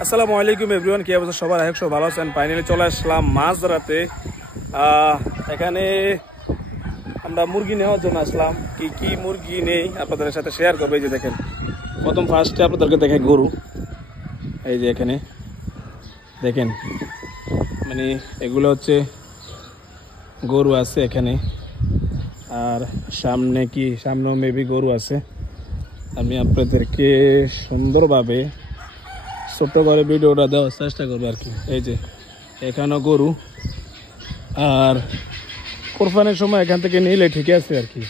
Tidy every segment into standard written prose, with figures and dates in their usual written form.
আসসালামু আলাইকুম এভরিওয়ান, কি অবস্থা সবার? আশা ভালো আছেন। ফাইনালি চলে আসলাম মাছ ধরাতে। এখানে আমরা মুরগি নেওয়ার জন্য আসলাম। কি কি মুরগি নেই আপনাদের সাথে শেয়ার করবো। এই যে দেখেন, প্রথম ফার্স্টে আপনাদেরকে দেখে গরু। এই যে এখানে দেখেন, মানে এগুলো হচ্ছে গরু আছে এখানে, আর সামনেও মেবি গরু আছে। আমি আপনাদেরকে সুন্দরভাবে ছোট্ট করে ভিডিওটা দেওয়ার চেষ্টা করবো আর কি। এই যে এখানেও গরু, আর কোরবানির সময় এখান থেকে নিলে ঠিক আছে আর কি।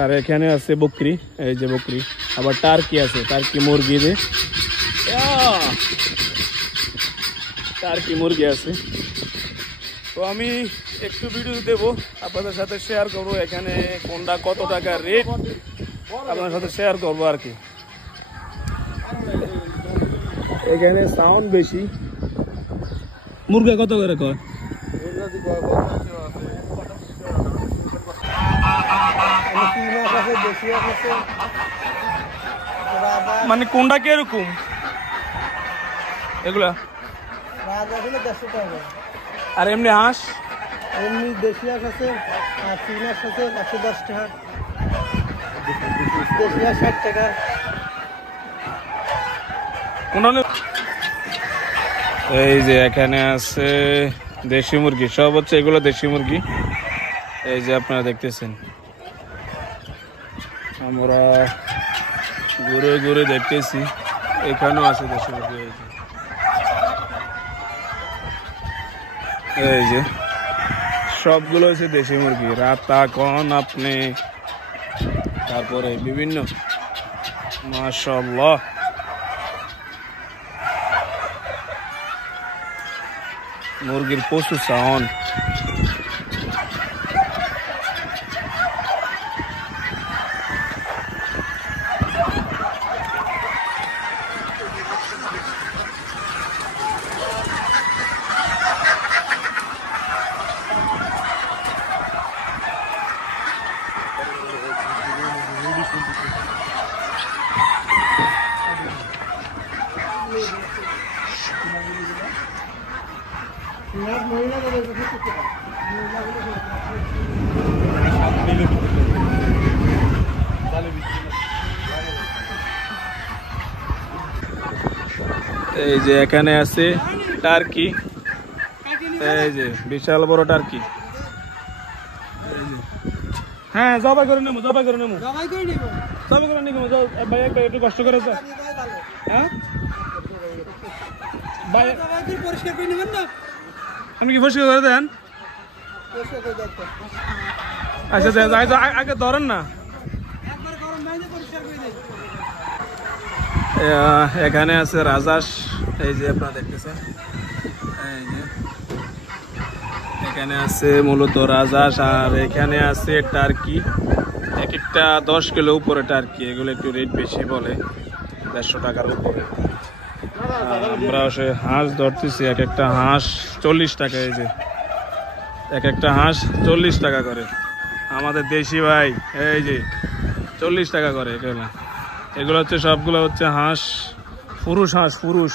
আর এখানে আছে বকরি, এই যে বকরি, আবার টার্কি আছে, টার্কি মুরগি, যে টার্কি মুরগি আছে। তো আমি একটু ভিডিও দেবো আপনাদের সাথে শেয়ার করবো, এখানে কোনটা কত টাকা রেট আপনাদের সাথে শেয়ার করবো আর কি। এখানে সাউন্ড বেশি। মুরগা কত করে কয়? মানে কোনটা কিরকম এগুলা? আর এমনি হাঁস? এমনি দেশি হাঁস আছে, আর চীন হাঁস আছে 110 টাকা, দেশি হাঁস 60 টাকা। এই যে এখানে আছে দেশি মুরগি, সব হচ্ছে এগুলো দেশি মুরগি। এই যে আপনারা দেখতেছেন, আমরা ঘুরে ঘুরে দেখতেছি, এখানেও আছে দেশি মুরগি। এই যে সবগুলো হচ্ছে দেশি মুরগি, রাতা কন আপনি, তারপরে বিভিন্ন, মাশাআল্লাহ। মুরগির প্রচুর সাউন্ড। এই যে এখানে আছে টার্কি, এই যে বিশাল বড় টার্কি। হ্যাঁ, জবাই করে নেবো, জবাই করে নেবো, জবাই করে নেবো ভাই, একটু কষ্ট করে। হ্যাঁ ভাই, আপনি কি পরিষ্কার করে দেন? আচ্ছা আগে ধরেন না। এখানে আছে রাজহাঁস, এই যে আপনারা দেখতেছেন। এই যে এখানে আছে মূলত রাজহাঁস, আর এখানে আছে টার্কি, এক একটা 10 কিলো উপরে টার্কি। এগুলো একটু রেট বেশি বলে, 150 টাকার উপরে। আমরা হাঁস ধরতেছি, এক একটা হাঁস 40 টাকা। এই যে এক একটা হাঁস 40 টাকা করে, আমাদের দেশি ভাই। এই যে 40 টাকা করে এগুলো। এগুলো হচ্ছে সবগুলো হচ্ছে হাঁস, পুরুষ হাঁস, পুরুষ।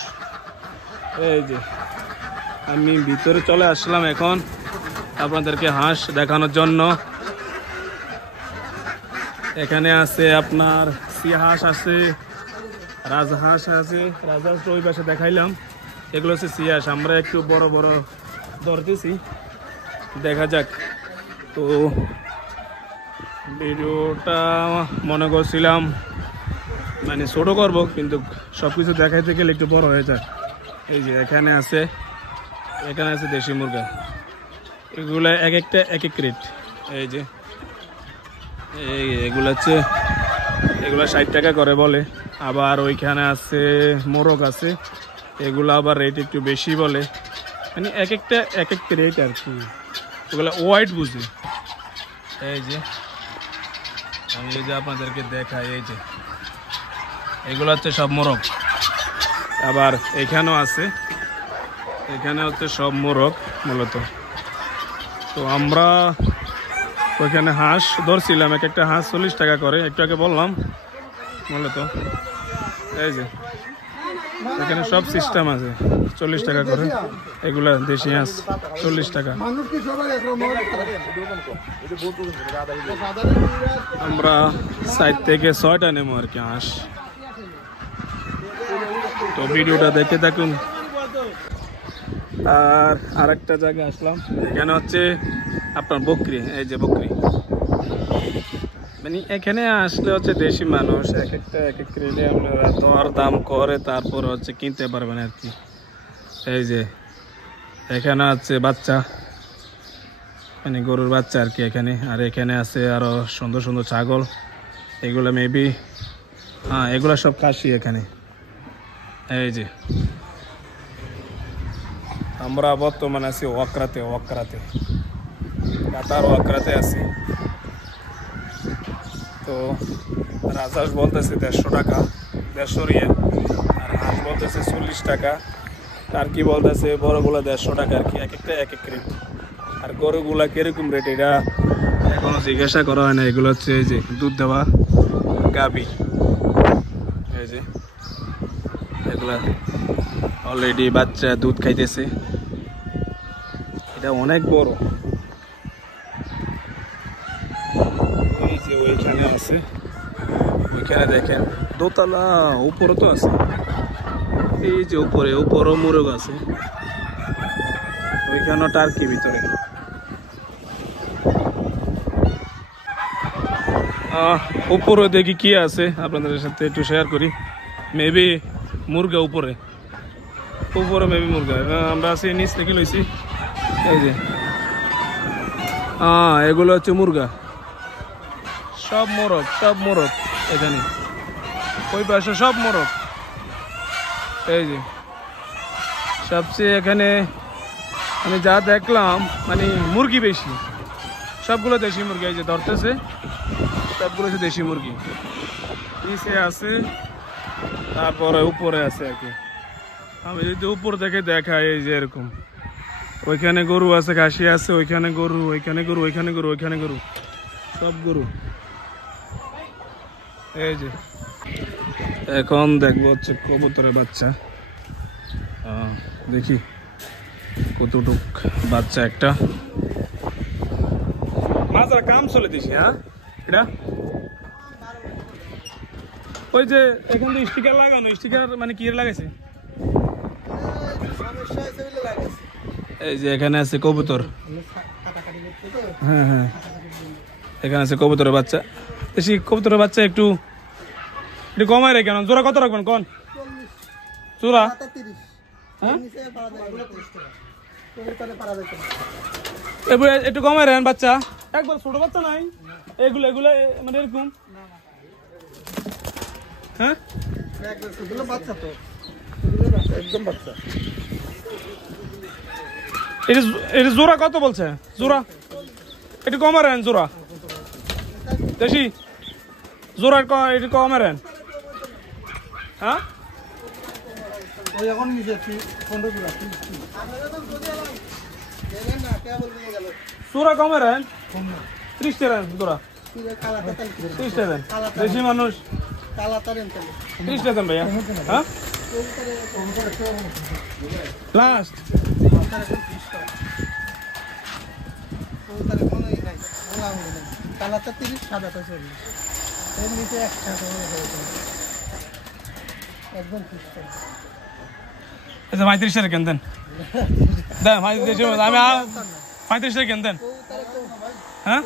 এই যে আমি ভিতরে চলে আসলাম এখন আপনাদেরকে হাঁস দেখানোর জন্য। এখানে আছে আপনার সিয়া হাঁস আছে, রাজহাঁস আছে। রাজহাঁস ওই পাশে দেখাইলাম, এগুলো হচ্ছে সিয়া হাঁস। আমরা একটু বড় বড় ধরতেছি, দেখা যাক। তো ভিডিওটা মনে করছিলাম মানে ছোট করবো, কিন্তু সবকিছু দেখাইতে গেলে একটু বড় হয়ে যায়। এই যে এখানে আছে দেশি মুরগা, এগুলা এক একটা এক এক রেট। এই যে এগুলো হচ্ছে, এগুলা 60 টাকা করে বলে। আবার ওইখানে আছে মোরগ আছে, এগুলো আবার রেট একটু বেশি বলে। মানে এক একটা এক এক রেট আর কি, ওগুলো ওয়াইট বুঝি। এই যে আমি এই যে আপনাদেরকে দেখাই, এই যে এগুলো হচ্ছে সব মোরগ। আবার এখানেও আছে, এখানে হচ্ছে সব মোরগ মূলত। তো আমরা ওইখানে হাঁস ধরছিলাম, এক একটা হাঁস 40 টাকা করে, একটু আগে বললাম মূলত। এই যে এখানে সব সিস্টেম আছে 40 টাকা করে এগুলা দেশি হাঁস 40 টাকা আমরা সাইড থেকে 6টা নেবো আর কি হাঁস তো ভিডিওটা দেখতে থাকুন আর আরেকটা জায়গায় আসলাম এখানে হচ্ছে আপনার বকরি এই যে বকরি মানে এখানে আসলে হচ্ছে দেশি মানুষ এক একটা এক এক রেটে আপনারা দর দাম করে তারপর হচ্ছে কিনতে পারবেন আর কি এই যে এখানে আছে বাচ্চা মানে গরুর বাচ্চা আর কি এখানে আর এখানে আছে আরো সুন্দর সুন্দর ছাগল এগুলো মেবি হ্যাঁ এগুলো সব খাসি এখানে এই যে আমরা বর্তমানে আছি ওয়াকরাতে কাতার ওয়াকরাতে আছি তো রাজহাঁস বলতেছে 150 টাকা 150 রিয়াল আর হাঁস বলতেছে 40 টাকা টার্কি বলতেছে বড়গুলো 150 টাকা আর কি এক একটা এক এক রেট আর গরুগুলা কিরকম রেট এটা এখনো জিজ্ঞাসা করা হয় না এগুলো হচ্ছে এই যে দুধ দেওয়া গাবি এই যে এগুলা অলরেডি বাচ্চা দুধ খাইতেছে এটা অনেক বড় এই যে ওইখানে আছে ওইখানে দেখেন দোতলা উপরে তো আছে এই যে উপরও মুরগ আছে ওইখানে টার্কি ভিতরে উপরে দেখি কি আছে আপনাদের সাথে একটু শেয়ার করি মেবি মুরগা উপরে মেবি মুরগা আমরা আছি নিচ থেকে লইছি এই যে এগুলো হচ্ছে মুরগা সব মোরগ এখানে ওই পাশে সব মোরগ এই যে সবচেয়ে এখানে আমি যা দেখলাম মানে মুরগি বেশি সবগুলো দেশি মুরগি এই যে ধরতেছে সবগুলো হচ্ছে দেশি মুরগি নিচে আছে তারপরে উপরে আছে আর কি আমি যদি উপর থেকে দেখাই এই যে এরকম ওইখানে গরু আছে ঘাসি আছে ওইখানে গরু সব গরু এই যে এখন দেখবো হচ্ছে কবুতরের বাচ্চা দেখি কতটুক বাচ্চা একটা মাঝার কাম চলে দিছি হ্যাঁ এটা ওই যে এখান থেকে স্টিকার লাগানো স্টিকার মানে কি লাগাইছে এই যে এখানে আছে কবুতর হ্যাঁ এখানে আছে কবুতরের বাচ্চা দেশি কবুতরের বাচ্চা একটু কমাই রে কেন জোড়া কত রাখবেন কোন জোড়া হ্যাঁ একটু কমাই রেন বাচ্চা একবার ছোট বাচ্চা নাই এগুলো মানে এরকম হ্যাঁ বাচ্চা তো একদম বাচ্চা এটা জোড়া কত বলছে জোড়া একটু কমা রেন জোড়া দেশি জোড়া একটু কমা রেন হ্যাঁ জোড়া কমে রেন 30 টাকা জোড়া 30 টাকা দেশি মানুষ 30 টাকা ভাইয়া হ্যাঁ লাস্ট কালারটা 30 সাদাটা 40 এর নিচে একটা একদম 30 টাকা আচ্ছা 35 টাকা কেন দেন দেন 35 আমি 35 টাকা কেন দেন হ্যাঁ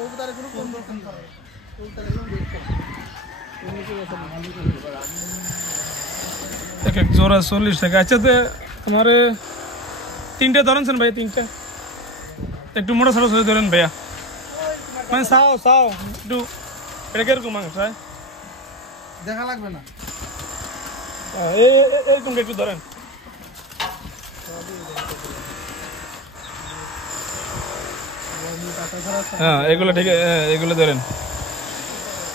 এক এক জোড়া 40 টাকা আচ্ছা তো हमारे 3টে ধরেন ভাই 3টে একটু মোটা ছোট ছোট ধরেন ভাইয়া মানে সাও একটু এটা কিরকম মাংস দেখা লাগবে না এরকম একটু ধরেন হ্যাঁ এগুলো ঠিক এগুলো ধরেন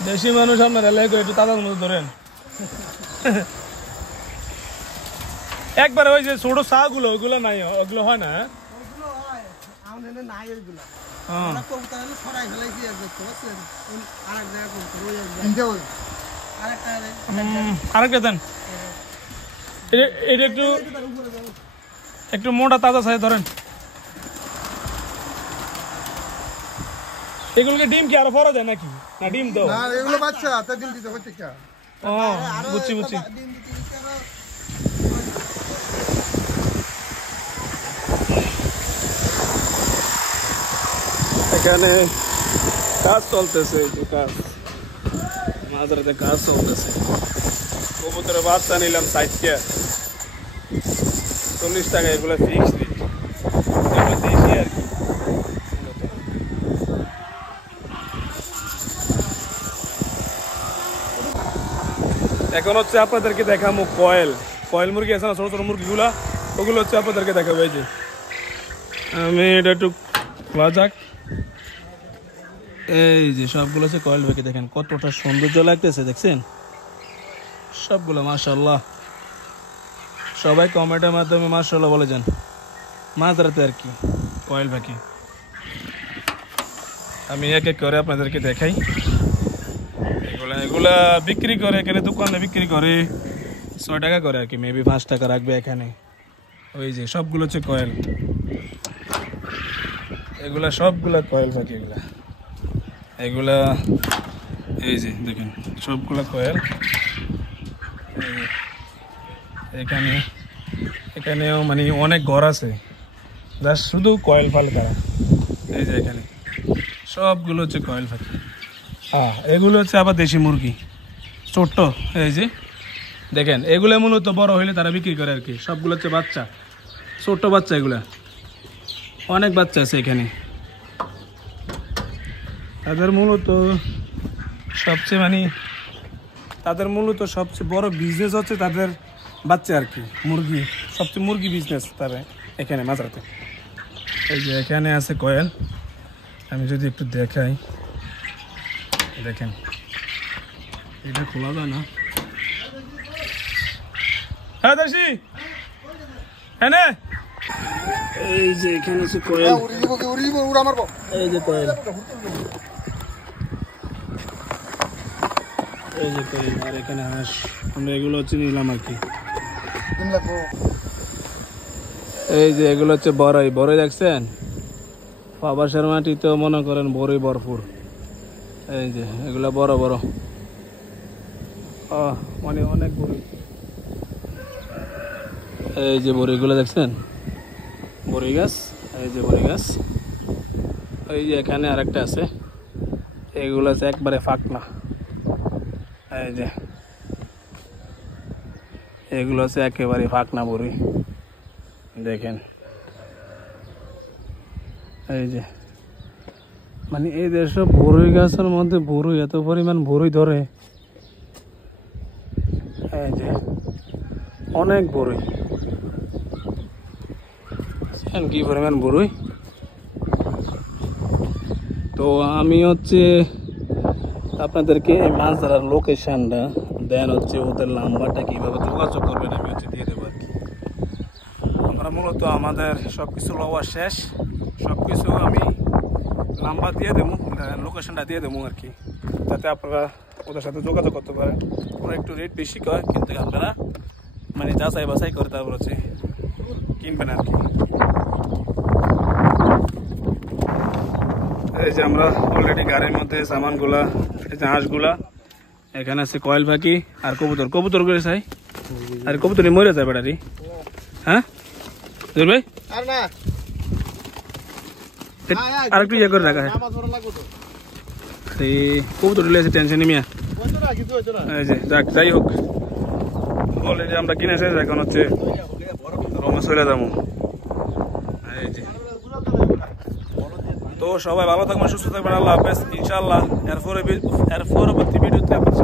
দেশি মানুষ আপনার এলাকায় একটু তাদের মতো ধরেন একবার ওই যে ছোট শাহগুলো ওগুলো নাই ওগুলো হয় না আরেকটা দেন এটা একটু একটু মোটা তাজা সাইজ ধরেন। এগুলোকে ডিম কি আরো ফরা দেয় নাকি, না ডিম দাও? না এগুলো বাচ্চা, তার ডিম দিতে হচ্ছে কি? ও বুঝছি বুঝছি। এখানে কাজ চলতেছে, এই যে কাজ, মাঝরাতে কাজ চলতেছে। কবুতরের বাচ্চা নিলাম 60 টাকা, 40 টাকা এগুলো ফিক্স রেট, এগুলো দেশি আর কি। এখন হচ্ছে আপনাদেরকে দেখাবো কয়েল, কয়েল মুরগি আছে না ছোট ছোট মুরগিগুলা, ওগুলো হচ্ছে আপনাদেরকে দেখাবো। এই যে আমি এটা একটু খোলা যাক, এই যে সবগুলো হচ্ছে কয়েল পাখি, দেখেন কতটা সৌন্দর্য লাগতেছে, দেখছেন সবগুলো মাশাআল্লাহ। সবাই কমেন্টের মাধ্যমে মাশাআল্লাহ বলে যান। মাঝরাতে আর কি কয়েল পাখি, আমি এক এক করে আপনাদেরকে দেখাই। এগুলা বিক্রি করে এখানে, দোকানে বিক্রি করে 6 টাকা করে আর কি, মেবি 5 টাকা রাখবে এখানে। ওই যে সবগুলো হচ্ছে কয়েল, এগুলা সবগুলা কয়েল পাখি এগুলা, এগুলা এই যে দেখেন সবগুলা কয়েল। এখানে এখানেও মানে অনেক ঘর আছে যা শুধু কয়েল পাল তারা। এই যে এখানে সবগুলো হচ্ছে কয়েল পাখি। হ্যাঁ এগুলো হচ্ছে আবার দেশি মুরগি ছোট্ট, এই যে দেখেন এগুলো মূলত বড় হইলে তারা বিক্রি করে আর কি। সবগুলো হচ্ছে বাচ্চা, ছোট্ট বাচ্চা, এগুলা অনেক বাচ্চা আছে এখানে। তাদের মূলত সবচেয়ে বড় বিজনেস হচ্ছে তাদের বাচ্চা আর কি, মুরগি, সবচেয়ে মুরগি বিজনেস তারা এখানে মাঝরাতে। এই যে এখানে আছে কয়েল, আমি যদি একটু দেখাই, দেখেন এটা খোলা যায় না। হ্যাঁ দাসি হ্যাঁ, এই যে এখানে আছে কয়েল, এই যে কয়েল, এই যে কয়েল, আর এখানে হাঁস। আমরা এগুলো হচ্ছে নিলাম আর কি। এই যে এগুলো হচ্ছে বড়ই, বড়ই দেখছেন পাবাসের মাটি তো মনে করেন বড়ই ভরপুর। এই যে এগুলো বড় বড়, মানে অনেক বড়ি। এই যে বড়িগুলো দেখছেন, বড়ি গাছ, এই যে বড়ি গাছ। এই যে এখানে আরেকটা আছে, এগুলো আছে একবারে ফাঁকনা। এই যে এগুলো আছে একেবারে ফাঁকনা বড়ি, দেখেন। এই যে মানে এই দেশের বড়ই গাছের মধ্যে বড়ই এত পরিমাণ বড়ই ধরে, এই যে অনেক বড়ই, কি পরিমাণ বড়ই। তো আমি হচ্ছে আপনাদেরকে এই মাছ ধরার লোকেশনটা দেন হচ্ছে ওদের নাম্বারটা কিভাবে যোগাযোগ করবেন আমি হচ্ছে দিয়ে দেবো আর কি। আমরা মূলত আমাদের সব কিছু লওয়া শেষ, সব কিছু আমি নাম্বার দিয়ে দেবো, লোকেশনটা দিয়ে দেবো আর কি, যাতে আপনারা ওদের সাথে যোগাযোগ করতে পারেন। ওরা একটু রেট বেশি কয়, কিন্তু আপনারা মানে যাচাই বাছাই করে তারপর হচ্ছে কিনবেন আর কি। এই যে আমরা অলরেডি গাড়ির মধ্যে সামানগুলা, এই যে হাঁসগুলা, এখানে আছে কয়েল পাখি আর কবুতর, কবুতর করে চাই, আর কবুতর মরে যায় ব্যাটারি। হ্যাঁ ভাই আর একটু ইয়ে করে রাখা, কবুতর আছে টেনশন নিমিয়া। এই যে যাক, যাই হোক অলরেডি আমরা কিনেছি, এখন হচ্ছে রোমে চলে যাবো। এই যে তো সবাই ভালো থাকবেন, সুস্থ থাকবেন, আল্লাহ হাফেজ। ইনশাআল্লাহ এর পরবর্তী ভিডিওতে আপনার